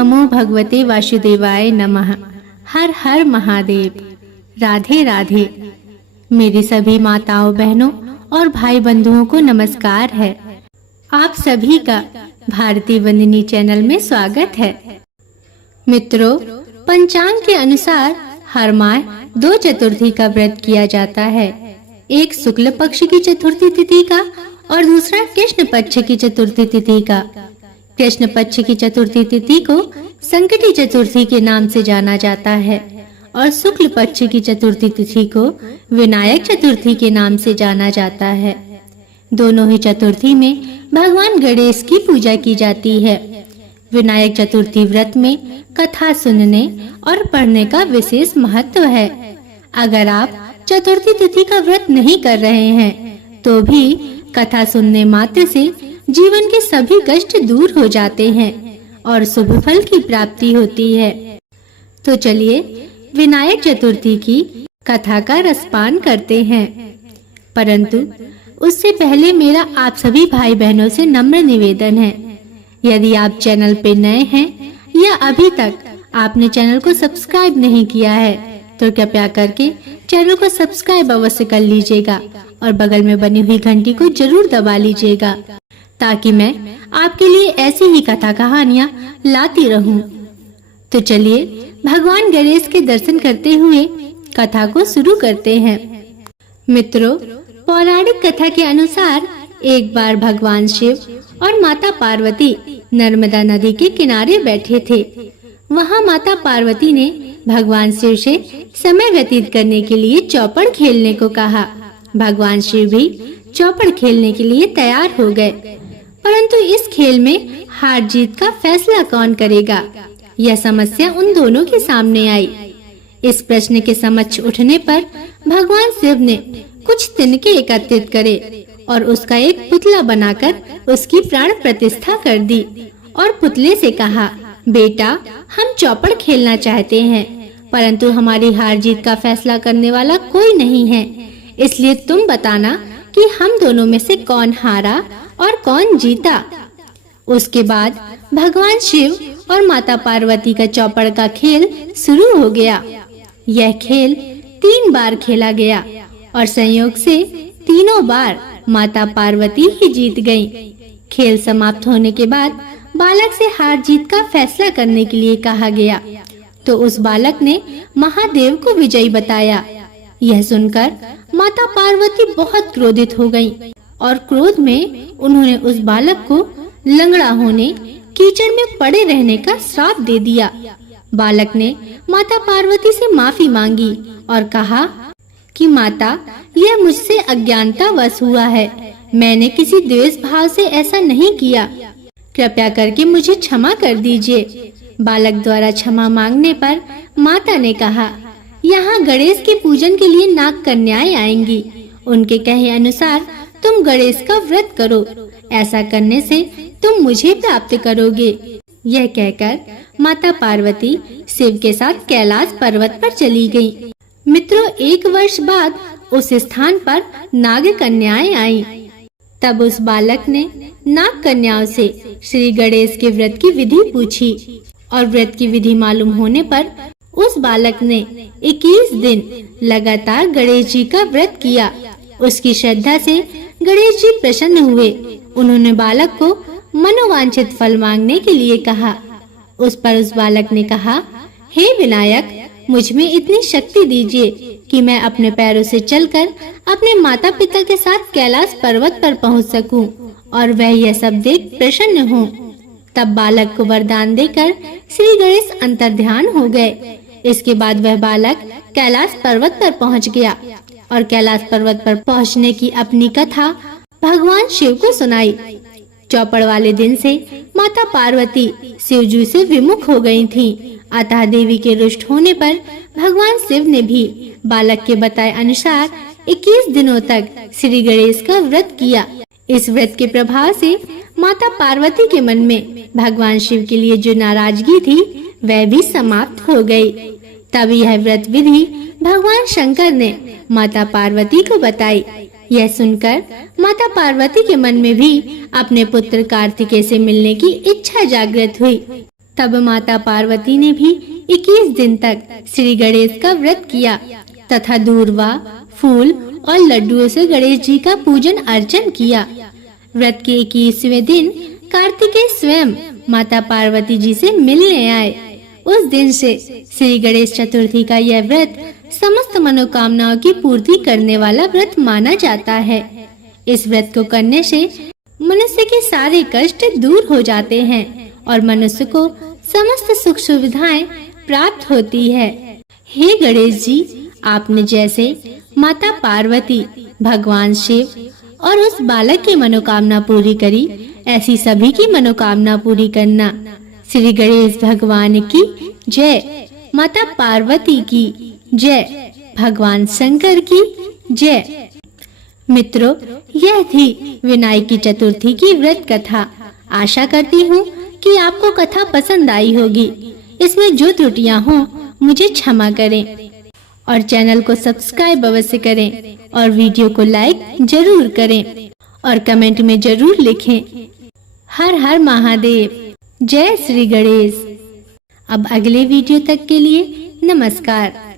नमो भगवते वासुदेवाय नमः। हर हर महादेव। राधे राधे। मेरी सभी माताओं, बहनों और भाई बंधुओं को नमस्कार है। आप सभी का भारती वंदिनी चैनल में स्वागत है। मित्रों, पंचांग के अनुसार हर माह 2 चतुर्थी का व्रत किया जाता है। एक शुक्ल पक्ष की चतुर्थी तिथि का और दूसरा कृष्ण पक्ष की चतुर्थी तिथि का। कृष्ण पक्ष की चतुर्थी तिथि को संकटी चतुर्थी के नाम से जाना जाता है और शुक्ल पक्ष की चतुर्थी तिथि को विनायक चतुर्थी के नाम से जाना जाता है। दोनों ही चतुर्थी में भगवान गणेश की पूजा की जाती है। विनायक चतुर्थी व्रत में कथा सुनने और पढ़ने का विशेष महत्व है। अगर आप चतुर्थी तिथि का व्रत नहीं कर रहे हैं तो भी कथा सुनने मात्र से जीवन के सभी कष्ट दूर हो जाते हैं और शुभ फल की प्राप्ति होती है। तो चलिए विनायक चतुर्थी की कथा का रसपान करते हैं। परंतु उससे पहले मेरा आप सभी भाई बहनों से नम्र निवेदन है, यदि आप चैनल पे नए हैं या अभी तक आपने चैनल को सब्सक्राइब नहीं किया है तो कृपया करके चैनल को सब्सक्राइब अवश्य कर लीजिएगा और बगल में बनी हुई घंटी को जरूर दबा लीजिएगा ताकि मैं आपके लिए ऐसी ही कथा कहानियां लाती रहूं। तो चलिए भगवान गणेश के दर्शन करते हुए कथा को शुरू करते हैं। मित्रों, पौराणिक कथा के अनुसार एक बार भगवान शिव और माता पार्वती नर्मदा नदी के किनारे बैठे थे। वहां माता पार्वती ने भगवान शिव से समय व्यतीत करने के लिए चौपड़ खेलने को कहा। भगवान शिव भी चौपड़ खेलने के लिए तैयार हो गए, परंतु इस खेल में हार जीत का फैसला कौन करेगा, यह समस्या उन दोनों के सामने आई। इस प्रश्न के समक्ष उठने पर भगवान शिव ने कुछ तिनके एकत्रित करे और उसका एक पुतला बनाकर उसकी प्राण प्रतिष्ठा कर दी और पुतले से कहा, बेटा, हम चौपड़ खेलना चाहते हैं, परंतु हमारी हार जीत का फैसला करने वाला कोई नहीं है, इसलिए तुम बताना कि हम दोनों में से कौन हारा और कौन जीता। उसके बाद भगवान शिव और माता पार्वती का चौपड़ का खेल शुरू हो गया। यह खेल 3 बार खेला गया और संयोग से तीनों बार माता पार्वती ही जीत गईं। खेल समाप्त होने के बाद बालक से हार जीत का फैसला करने के लिए कहा गया, तो उस बालक ने महादेव को विजयी बताया। यह सुनकर माता पार्वती बहुत क्रोधित हो गईं और क्रोध में उन्होंने उस बालक को लंगड़ा होने, कीचड़ में पड़े रहने का श्राप दे दिया। बालक ने माता पार्वती से माफी मांगी और कहा कि माता, यह मुझसे अज्ञानतावश हुआ है, मैंने किसी द्वेष भाव से ऐसा नहीं किया, कृपया करके मुझे क्षमा कर दीजिए। बालक द्वारा क्षमा मांगने पर माता ने कहा, यहाँ गणेश के पूजन के लिए नाग कन्याएं आएंगी, उनके कहे अनुसार तुम गणेश का व्रत करो, ऐसा करने से तुम मुझे प्राप्त करोगे। यह कहकर माता पार्वती शिव के साथ कैलाश पर्वत पर चली गईं। मित्रों, 1 वर्ष बाद उस स्थान पर नाग कन्याएं आईं। तब उस बालक ने नाग कन्याओं से श्री गणेश के व्रत की विधि पूछी और व्रत की विधि मालूम होने पर उस बालक ने 21 दिन लगातार गणेश जी का व्रत किया। उसकी श्रद्धा से गणेश जी प्रसन्न हुए। उन्होंने बालक को मनोवांछित फल मांगने के लिए कहा। उस पर उस बालक ने कहा, हे विनायक, मुझ में इतनी शक्ति दीजिए कि मैं अपने पैरों से चलकर अपने माता पिता के साथ कैलाश पर्वत पर पहुंच सकूं और वह यह सब देख प्रसन्न हों। तब बालक को वरदान देकर श्री गणेश अंतर्ध्यान हो गए। इसके बाद वह बालक कैलाश पर्वत पर पहुंच गया और कैलाश पर्वत पर पहुंचने की अपनी कथा भगवान शिव को सुनाई। चौपड़ वाले दिन से माता पार्वती शिवजी से विमुख हो गई थीं। अतः देवी के रुष्ट होने पर भगवान शिव ने भी बालक के बताए अनुसार 21 दिनों तक श्री गणेश का व्रत किया। इस व्रत के प्रभाव से माता पार्वती के मन में भगवान शिव के लिए जो नाराजगी थी वह भी समाप्त हो गई। तब यह व्रत विधि भगवान शंकर ने माता पार्वती को बताई। यह सुनकर माता पार्वती के मन में भी अपने पुत्र कार्तिकेय से मिलने की इच्छा जागृत हुई। तब माता पार्वती ने भी 21 दिन तक श्री गणेश का व्रत किया तथा दूर्वा, फूल और लड्डुओं से गणेश जी का पूजन अर्चन किया। व्रत के 21वें दिन कार्तिकेय स्वयं माता पार्वती जी से मिलने आए। उस दिन से श्री गणेश चतुर्थी का यह व्रत समस्त मनोकामनाओं की पूर्ति करने वाला व्रत माना जाता है। इस व्रत को करने से मनुष्य के सारे कष्ट दूर हो जाते हैं और मनुष्य को समस्त सुख सुविधाएं प्राप्त होती है। हे गणेश जी, आपने जैसे माता पार्वती, भगवान शिव और उस बालक की मनोकामना पूरी करी, ऐसी सभी की मनोकामना पूरी करना। श्री गणेश भगवान की जय, माता पार्वती की जय, भगवान शंकर की जय। मित्रों, यह थी विनायकी चतुर्थी की व्रत कथा। आशा करती हूँ कि आपको कथा पसंद आई होगी। इसमें जो त्रुटियां हों मुझे क्षमा करें और चैनल को सब्सक्राइब अवश्य करें और वीडियो को लाइक जरूर करें और कमेंट में जरूर लिखें, हर हर महादेव, जय श्री गणेश। अब अगले वीडियो तक के लिए नमस्कार।